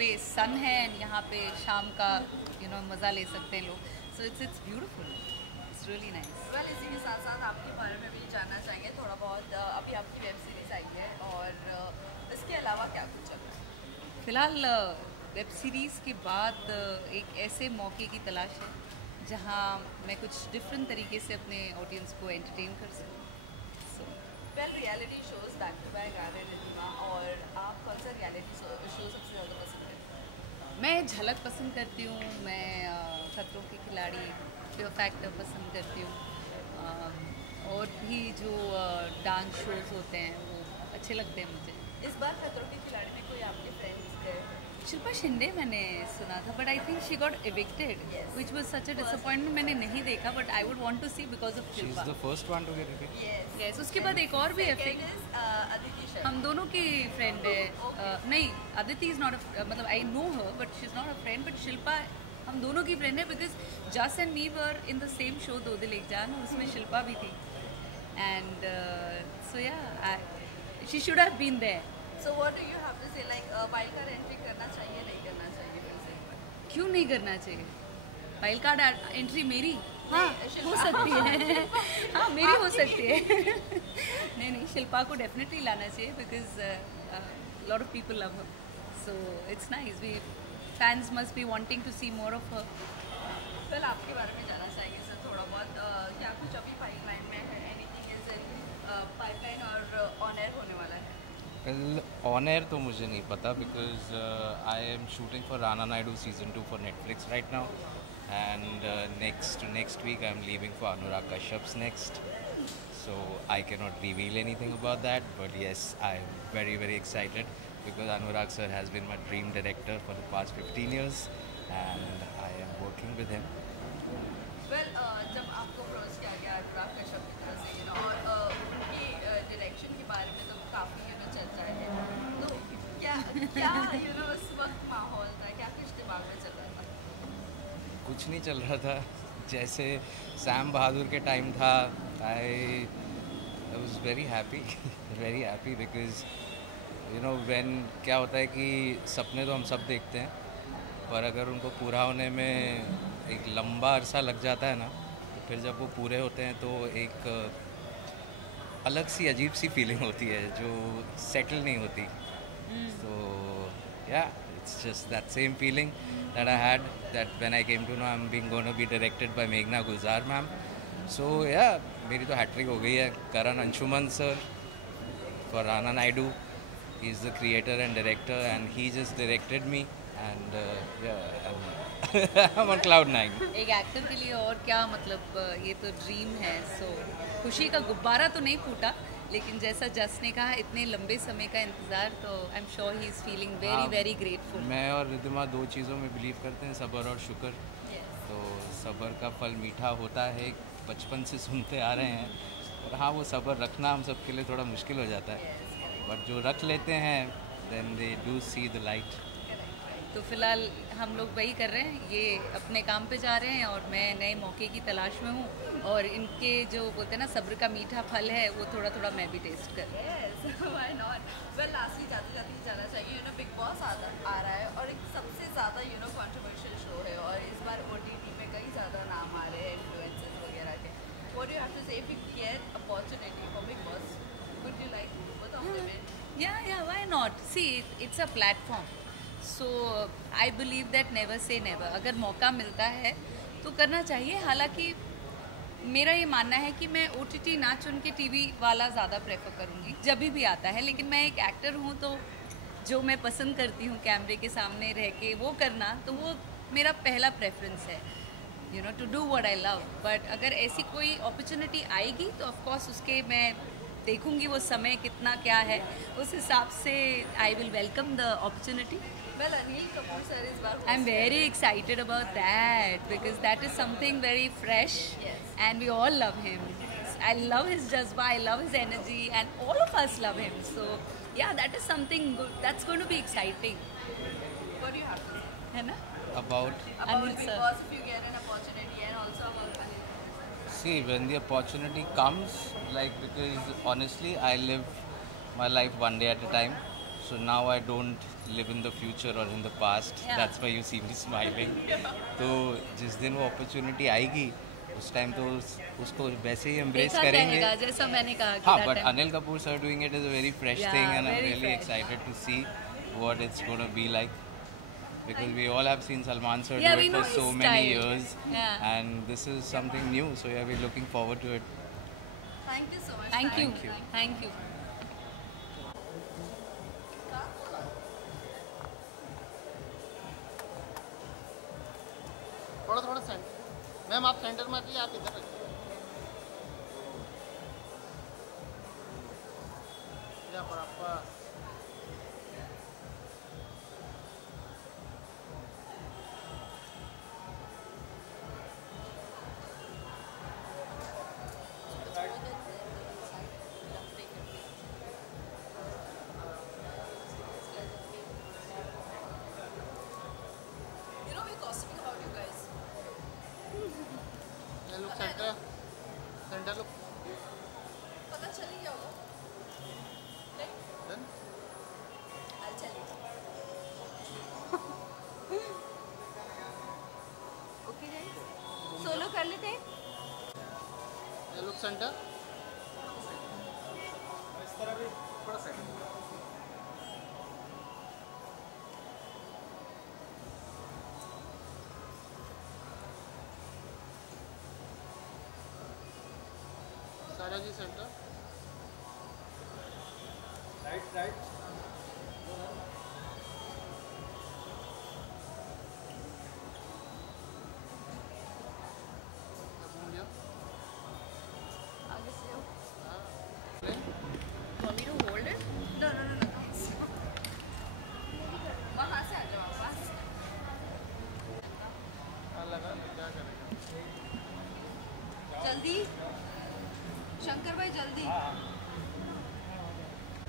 पे सन है एंड यहाँ पे शाम का मज़ा ले सकते हैं लोग. So it's beautiful, it's really nice. Well इसी के साथ साथ आपके बारे में भी जानना चाहेंगे थोड़ा बहुत. अभी आपकी वेब सीरीज आई है और इसके अलावा क्या कुछ चल रहा है? फ़िलहाल वेब सीरीज़ के बाद एक ऐसे मौके की तलाश है जहाँ मैं कुछ डिफरेंट तरीके से अपने ऑडियंस को एंटरटेन कर सकूँ. Well reality shows back to back आ रहे हैं रिद्धिमा, और आप कौन सा रियलिटी शो सबसे ज़्यादा पसंद करते हैं? मैं झलक पसंद करती हूँ, मैं खतरों के खिलाड़ी, फियर फैक्टर पसंद करती हूँ, और भी जो डांस शोज होते हैं वो अच्छे लगते हैं मुझे. इस बार खतरों के खिलाड़ी में कोई आपके फ्रेंड्स गए? शिल्पा शिंदे मैंने सुना था, but I think she got evicted, which was such a disappointment. मैंने नहीं देखा, but I would want to see because of Shilpa. She is the first one to get it. Yes, उसके बाद एक और भी है. हम दोनों की फ्रेंड है. नहीं, अदिति इज नॉट मतलब I know her but she is not a friend. But Shilpa हम दोनों की फ्रेंड है बिकॉज जस and me were in the same show दो दिल एक जान, उसमें शिल्पा भी थी. And so yeah she should have been there. So what do you have to say, like wild card entry करना चाहिए नहीं करना चाहिए फिर से? क्यों नहीं करना चाहिए? वाइल्ड कार्ड एंट्री मेरी हाँ हो सकती है. हाँ मेरी हो सकती है. नहीं, शिल्पा को डेफिनेटली लाना चाहिए because lot of people love her. So it's nice. We fans must be wanting to see more of her. Well आपके बारे में जानना चाहिए सर थोड़ा बहुत. क्या कुछ अभी पाइपलाइन में है? एनीथिंग इज इन पाइपलाइन और ऑन एयर होने वाला है? ऑन एयर तो मुझे नहीं पता because I am shooting for Rana Naidu season 2 for Netflix right now, and next week I am leaving for Anurag Kashyap's next, so I cannot reveal anything about that, but yes, I am very excited because Anurag sir has been my dream director for the past 15 years and I am working with him. Well, जब आपको approach किया गया अनुराग कश्यप की तरफ से और उनकी direction के बारे में तो काफ़ी चर्चा है, तो क्या उस वक्त माहौल था, क्या कुछ दिमाग में चल रहा था? कुछ नहीं चल रहा था. जैसे सैम बहादुर के टाइम था, I was very happy because when क्या होता है कि सपने तो हम सब देखते हैं, पर अगर उनको पूरा होने में एक लंबा अरसा लग जाता है ना, तो फिर जब वो पूरे होते हैं तो एक अलग सी अजीब सी फीलिंग होती है जो सेटल नहीं होती. So yeah, it's just that same feeling that I had that when I came to know I'm going to be directed by Meghna Gulzar ma'am. So yeah, मेरी तो हैट्रिक हो गई है. Karan Anshuman sir for Rana Naidu, he is the creator and director and he just directed me and yeah, I'm on cloud 9. एक actor के लिए और क्या मतलब, ये तो ड्रीम है. सो खुशी का गुब्बारा तो नहीं फूटा, लेकिन जैसा जस ने कहा इतने लंबे समय का इंतज़ार, तो I am sure he is feeling very grateful. मैं और रिद्धिमा दो चीज़ों में बिलीव करते हैं, सब्र और शुक्र. तो सब्र का फल मीठा होता है, बचपन से सुनते आ रहे हैं. और हाँ, वो सब्र रखना हम सब के लिए थोड़ा मुश्किल हो जाता है, बट जो रख लेते हैं then they do see the light. तो फिलहाल हम लोग वही कर रहे हैं, ये अपने काम पे जा रहे हैं और मैं नए मौके की तलाश में हूँ. और इनके जो बोलते हैं ना सब्र का मीठा फल है, वो थोड़ा मैं भी टेस्ट कर. Why not. वेल लास्टली जाते जाना चाहिए बिग बॉस आ रहा है और एक सबसे ज़्यादा कंट्रोवर्शियल शो है, और इस बार OTT में कई ज़्यादा नाम आ रहे हैं इन्फ्लुएंसर्स वगैरह के. What do you have to say if you get opportunity for Bigg Boss, would you like both of them? Yeah, why not? See, it's a platform. So I believe that never say never. अगर मौका मिलता है तो करना चाहिए. हालांकि मेरा ये मानना है कि मैं OTT ना चुन के TV वाला ज़्यादा प्रेफर करूँगी जब भी आता है. लेकिन मैं एक एक्टर हूँ, तो जो मैं पसंद करती हूँ कैमरे के सामने रह के वो करना, तो वो मेरा पहला प्रेफरेंस है, to do what I love. But अगर ऐसी कोई अपॉर्चुनिटी आएगी तो ऑफकोर्स उसके मैं देखूंगी वो समय कितना क्या है, उस हिसाब से I will welcome the opportunity. Well, Anil Kapoor sir is back. I'm very excited about that because that is something very fresh. Yes. And we all love him. I love his jazba, I love his energy, and all of us love him. So yeah, that is something good. That's going to be exciting. What do you have to say? है ना? About Anil Big sir. Boss if you get an opportunity, and also about Anil. See, when the opportunity comes, like because honestly I live my life one day at a time. So now I don't live in the future or in the past. Yeah. That's why you see me smiling. तो जिस दिन वो opportunity आएगी उस time तो उसको वैसे ही embrace देखा करेंगे. जाएगा, जैसा मैंने कहा कि हाँ, that but time- Anil Kapoor sir doing it is a very fresh Yeah, thing, and I'm very really fresh. excited to see what it's going to be like. Because we all have seen Salman sir Yeah, do we it know for so his many style. years, Yeah. and this is something new. So yeah, we're looking forward to it. Thank you so much. Thank you. Thank you. Thank you. थोड़ा थोड़ा centre ma'am आप centre में आती आप इधर रखिए या बराबर You know, we're gossiping about you guys. ये लुक सेंटर सेंटर लुक पता चल ही गया होगा. नहीं? Then I'll tell you. Okay guys. Solo कर लेते हैं? ये लुक सेंटर थोड़ा सेंटर सारा जी सेंटर राइट राइट आगे से हो. Play Want me to hold it? No. वहाँ से आ जाओ आप वहाँ से. लगा क्या करेगा जल्दी. शंकर भाई जल्दी.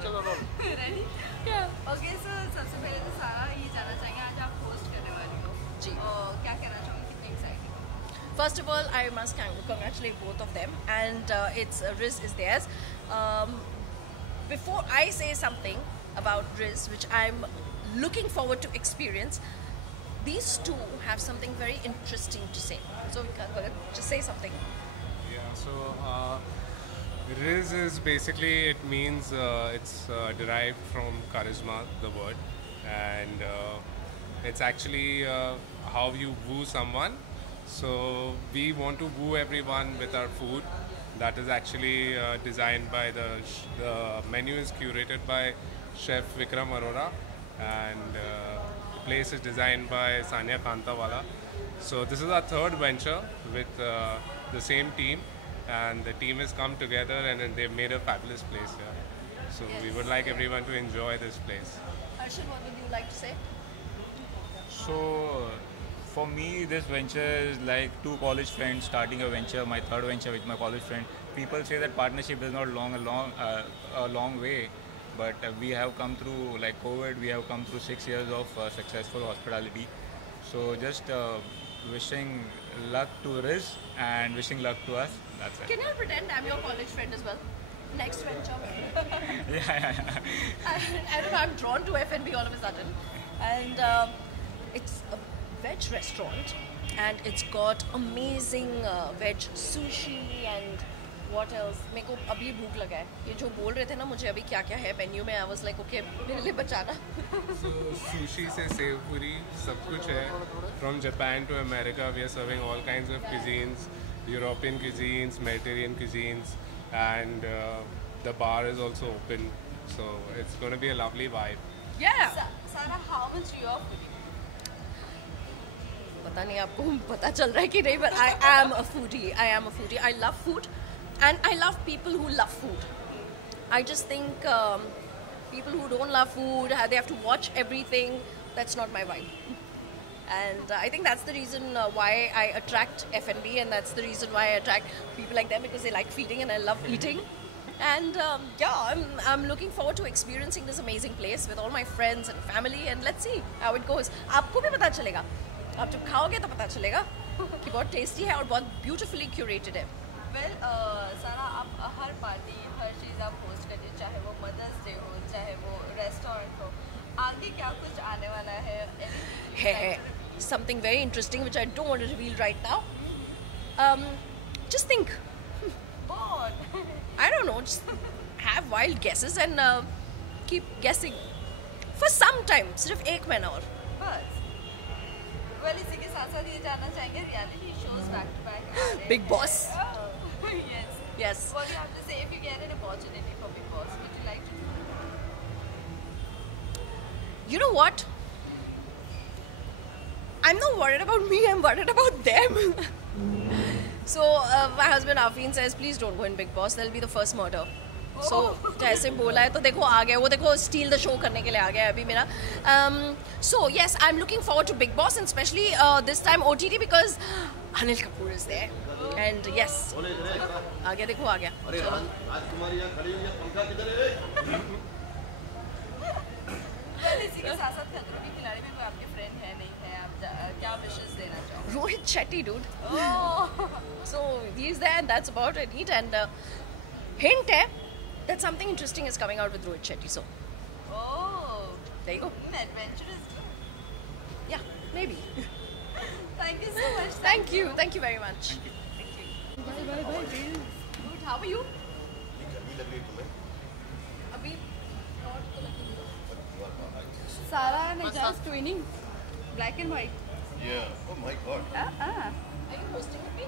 चलो रोल Ready? Okay, so सबसे पहले तो सारा ये जानना चाहेंगे आज आप होस्ट करने वाली हो. जी. और क्या कहना चाहोगे कितनी एक्साइटेड हो? First of all, I must congratulate both of them, and it's Riz is theirs. Before I say something about Riz, which I'm looking forward to experience, these two have something very interesting to say. So just say something. Yeah, so Riz is basically, it means it's derived from charisma, the word, and it's actually how you woo someone. So we want to woo everyone with our food. That is actually designed by the menu is curated by Chef Vikram Arora, and the place is designed by Sanya Kantawala. So this is our third venture with the same team, and the team has come together and then they've made a fabulous place here. So we would like everyone to enjoy this place. Harshit, what would you like to say? So, for me, this venture is like two college friends starting a venture, my third venture with my college friend. People say that partnership is not a long way, but we have come through like COVID, we have come through 6 years of successful hospitality. So, just wishing luck to Riz and wishing luck to us. That's it. Can you pretend I'm your college friend as well? Next venture. Yeah. I don't know, I'm drawn to F&B all of a sudden. And it's a veg restaurant and it's got amazing veg sushi and what else. मेरे को अभी भूख लगा है. ये जो बोल रहे थे ना मुझे अभी क्या क्या है मेन्यू में, I was like okay मेरे लिए बचाना. So sushi se sev puri, sab kuch hai. From Japan to America, we are serving all kinds of cuisines, European cuisines, Mediterranean cuisines, and the bar is also open. So it's going to be a lovely vibe. Yeah. Sarah, how much you are foodie? पता नहीं आपको पता चल रहा है कि नहीं, but I am a foodie. I love food and I love people who love food. I just think people who don't love food, they have to watch everything. That's not my vibe. And I think that's the reason why I attract F&B, and that's the reason why I attract people like them, because they like feeding and I love eating. And I'm looking forward to experiencing this amazing place with all my friends and family, and let's see how it goes. आपको भी पता चलेगा, आप जब खाओगे तो पता चलेगा कि बहुत टेस्टी है और बहुत ब्यूटीफुली क्यूरेटेड है. वेल सारा आप हर पार्टी हर चीज़ आप होस्ट करते हो, चाहे वो मदर्स डे हो चाहे वो रेस्टोरेंट हो, आगे क्या कुछ आने वाला है? है something very interesting which I don't want to reveal right now. Just think. बहुत I don't know. Just have wild guesses and keep guessing for some time. सिर्फ 1 महीना और. बस। वेल इसी के साथ साथ ये जानना चाहेंगे reality shows back to back Big Boss. Yes. Yes. What do you have to say if you get an opportunity for Big Boss? Would you like to do? You know what? I'm not worried about me. I'm worried about them. So my husband Afeen says, please don't go in Big Boss. That'll be the first murder. So ऐसे बोला है तो देखो आ गया वो देखो steal the show करने के लिए आ गया है अभी मेरा. So yes, I'm looking forward to Big Boss and especially this time OTT because Anil Kapoor is there. And yes, आ गया देखो आ गया. अरे आज तुम्हारी यहाँ खड़ी हुई है, पंखा किधर है? वेल इसी के साथ साथ खतरों के खिलाड़ी में कोई आपके फ्रेंड है नहीं है, आप क्या विशेस देना चाहोगे? Rohit Shetty, dude. Oh. So he's there and that's about it. And hint है that something interesting is coming out with Rohit Shetty. So Oh. there you go. Adventurous. Yeah, maybe. Thank you so much. Thank you very much. Good. How are you? गर्मी लग रही है तुम्हें? अभी सारा ने just twinning, black and white. Yeah. Oh my God. Are you hosting with me?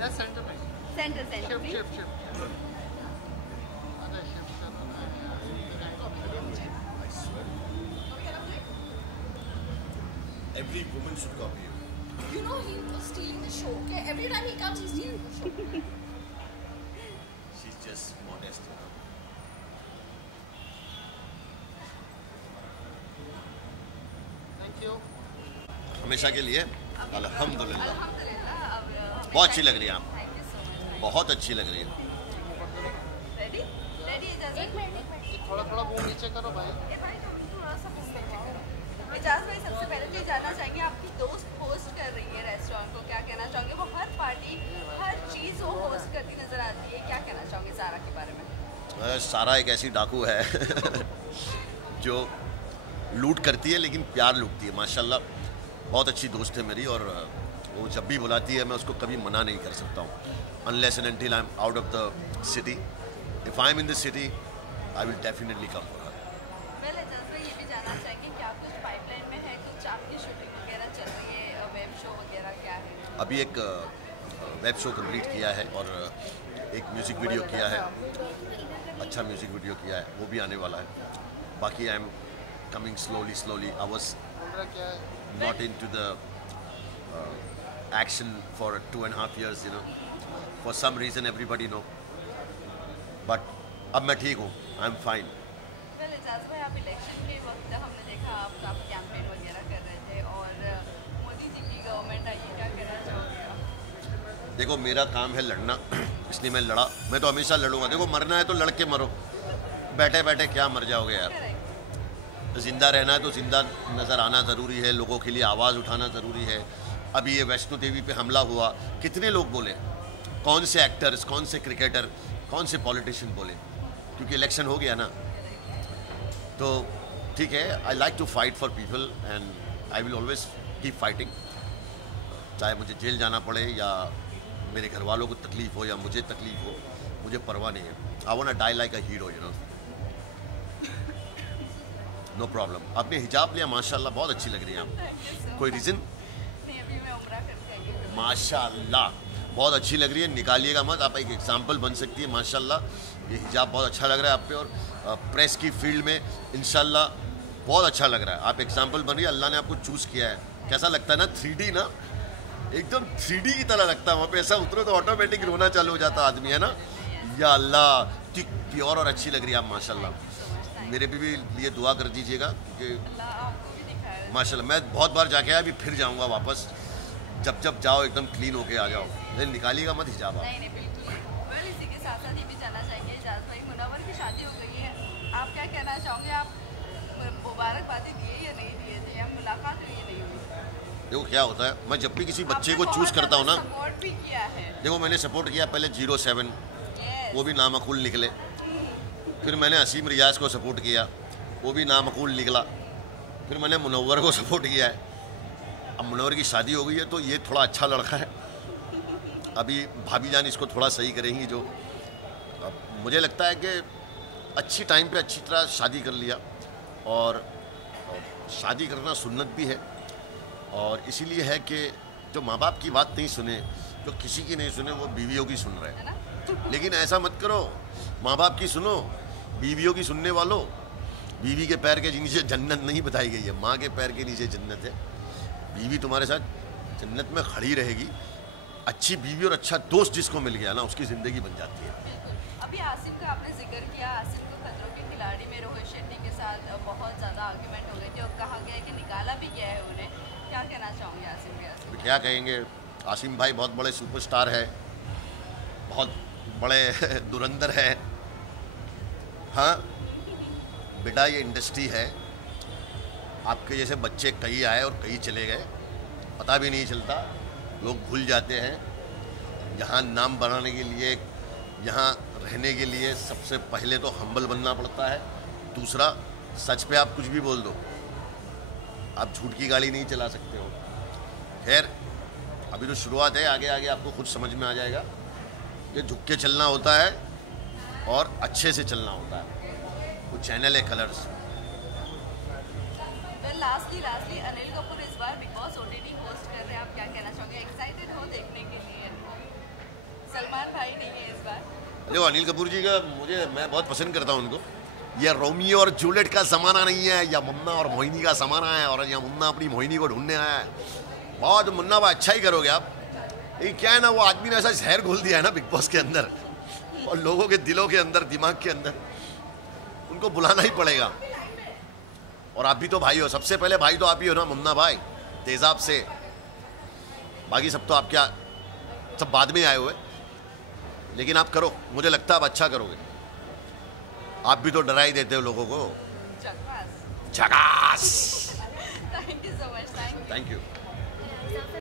या centre में Center. शिफ्ट अरे shift Every woman should copy you. You know he was stealing the show. Okay, every time he comes, he's stealing the show. She's just modest. You know? Thank you. हमेशा के लिए अल्हम्दुलिल्लाह. अल्हम्दुलिल्लाह. अब बहुत अच्छी लग रही है आप. Thank you so much. बहुत अच्छी लग रही है. Ready? इजाज़त. थोड़ा वो नीचे करो भाई. थोड़ा सा इजाज़ भाई सबसे पहले तो ये जानना चाहेंगे आपकी दोस्त होस्ट कर रही है रेस्टोरेंट को, क्या कहना चाहोगे? वो हर पार्टी हर चीज़ वो होस्ट करती नजर आती है, क्या कहना चाहोगे सारा के बारे में? सारा एक ऐसी डाकू है जो लूट करती है लेकिन प्यार लूटती है. माशाल्लाह बहुत अच्छी दोस्त है मेरी और वो जब भी बुलाती है मैं उसको कभी मना नहीं कर सकता हूँ. Unless and until I am out of the city. If I am in the city I will definitely come for her. Well Ejaz भाई ये भी जानना चाहेंगे क्या कुछ पाइपलाइन में है, कुछ आपकी शूटिंग वगैरह चल रही है, वेब शो वगैरह क्या है? अभी एक वेब शो कंप्लीट किया है और एक म्यूज़िक वीडियो किया है. अच्छा म्यूज़िक वीडियो किया है, वो भी आने वाला है. बाकी I am coming slowly. I was क्या है? not into the action for 2.5 years, you know. For some reason everybody know. But अब मैं ठीक हूँ. I'm fine. वेल इजाज़ भाई आप इलेक्शन के वक्त हमने देखा आप कैंपेन वगैरह कर रहे थे और मोदी जी की गवर्नमेंट आई है, क्या कहना चाहोगे आप? देखो मेरा काम है लड़ना, इसलिए मैं लड़ा. मैं तो हमेशा लड़ूंगा. देखो मरना है तो लड़ के मरो. बैठे बैठे क्या मर जाओगे यार. ज़िंदा रहना है तो ज़िंदा नज़र आना ज़रूरी है. लोगों के लिए आवाज़ उठाना ज़रूरी है. अभी ये वैष्णो देवी पे हमला हुआ, कितने लोग बोले? कौन से एक्टर्स, कौन से क्रिकेटर, कौन से पॉलिटिशियन बोले? क्योंकि इलेक्शन हो गया ना. तो ठीक है, I like to fight for people and I will always keep fighting. चाहे मुझे जेल जाना पड़े या मेरे घर वालों को तकलीफ़ हो या मुझे तकलीफ़ हो, मुझे परवाह नहीं है. I want to die like a hero, you know. No problem. आपने हिजाब लिया माशाल्लाह, बहुत अच्छी लग रही है आप. कोई रीज़न? नहीं अभी मैं उम्रा करके आई हूँ. माशाल्लाह बहुत अच्छी लग रही है. निकालिएगा मत, आप एक एग्जाम्पल बन सकती है. माशाल्लाह ये हिजाब बहुत अच्छा लग रहा है आप पे और प्रेस की फील्ड में इंशाल्लाह बहुत अच्छा लग रहा है. आप एग्जाम्पल बन रही है. अल्लाह ने आपको चूज़ किया है. कैसा लगता है ना 3D ना, एकदम 3D की तरह लगता है. वहाँ पे ऐसा उतरो तो ऑटोमेटिक रोना चालू हो जाता आदमी, है ना. या अल्लाह प्योर और अच्छी लग रही है आप माशाल्लाह. मेरे भी लिए दुआ कर दीजिएगा क्योंकि माशाल्लाह मैं बहुत बार जाके आया, अभी फिर जाऊंगा वापस. जब जाओ एकदम क्लीन होके आ जाओ. लेकिन निकालिएगा मत हिजाब आप. नहीं बिल्कुल. वेल इसी के साथ साथ ये भी जानना चाहेंगे इजाज़ भाई मुनव्वर की शादी हो गई है, आप क्या कहना चाहोगे? आप मुबारकबादी दिए या नहीं दिए थे, या मुलाकात हुई या नहीं हुई? देखो क्या होता है, मैं जब भी किसी बच्चे को चूज करता हूँ ना, सपोर्ट भी किया है। देखो मैंने सपोर्ट किया पहले 07, वो भी नामकूल निकले। फिर मैंने असीम रियाज को सपोर्ट किया, वो भी नामकूल निकला। फिर मैंने मुनव्वर को सपोर्ट किया है। अब मुनव्वर की शादी हो गई है तो ये थोड़ा अच्छा लड़का है, अभी भाभी जान इसको थोड़ा सही करेंगी। जो अब मुझे लगता है कि अच्छी टाइम पे अच्छी तरह शादी कर लिया, और शादी करना सुन्नत भी है। और इसीलिए है कि जो माँ बाप की बात नहीं सुने, जो किसी की नहीं सुने, वो बीवियों की सुन रहे हैं। लेकिन ऐसा मत करो, माँ बाप की सुनो, बीवियों की सुनने वालों। बीवी के पैर के नीचे जन्नत नहीं बताई गई है, माँ के पैर के नीचे जन्नत है। बीवी तुम्हारे साथ जन्नत में खड़ी रहेगी। अच्छी बीवी और अच्छा दोस्त जिसको मिल गया ना, उसकी ज़िंदगी बन जाती है। अभी आसिम का आपने जिक्र किया, आसिम को खतरों के खिलाड़ी में रोहित शेट्टी के साथ बहुत ज़्यादा आर्ग्यूमेंट हो गई थी और कहा गया है कि निकाला भी गया है उन्हें। क्या कहना चाहूँगी आसिम के? क्या कहेंगे, आसिम भाई बहुत बड़े सुपरस्टार है, बहुत बड़े धुरंधर है। हाँ बेटा, ये इंडस्ट्री है, आपके जैसे बच्चे कई आए और कई चले गए, पता भी नहीं चलता, लोग भूल जाते हैं। यहाँ नाम बनाने के लिए, यहाँ रहने के लिए सबसे पहले तो हम्बल बनना पड़ता है। दूसरा, सच पे आप कुछ भी बोल दो, आप झूठ की गाड़ी नहीं चला सकते हो। खैर अभी तो शुरुआत है, आगे आगे आपको खुद समझ में आ जाएगा। ये झुक के चलना होता है और अच्छे से चलना होता है। वो चैनल है कलर्स। लास्टली अनिल कपूर इस बार बिग बॉस ओटीटी होस्ट कर रहे हैं, आप क्या कहना चाहोगे? एक्साइटेड हो देखने के लिए? सलमान भाई नहीं है इस बार। देखो अनिल कपूर जी का मैं बहुत पसंद करता हूँ उनको। यह रोमियो और जूलियट का ज़माना नहीं है, या मुन्ना और मोहिनी का ज़माना है, और या मुन्ना अपनी मोहिनी को ढूंढने आया है। बहुत मुन्ना भाई अच्छा ही करोगे आप। ये क्या है ना, वो आदमी ने ऐसा जहर घोल दिया है ना बिग बॉस के अंदर, और लोगों के दिलों के अंदर, दिमाग के अंदर, उनको बुलाना ही पड़ेगा। और आप भी तो भाई हो, सबसे पहले भाई तो आप ही हो ना मुन्ना भाई, तेजाब से। बाकी सब तो आपके सब बाद में आए हुए, लेकिन आप करो, मुझे लगता है आप अच्छा करोगे। आप भी तो डरा ही देते हो लोगों को। झकास। Thank you so much. Thank you.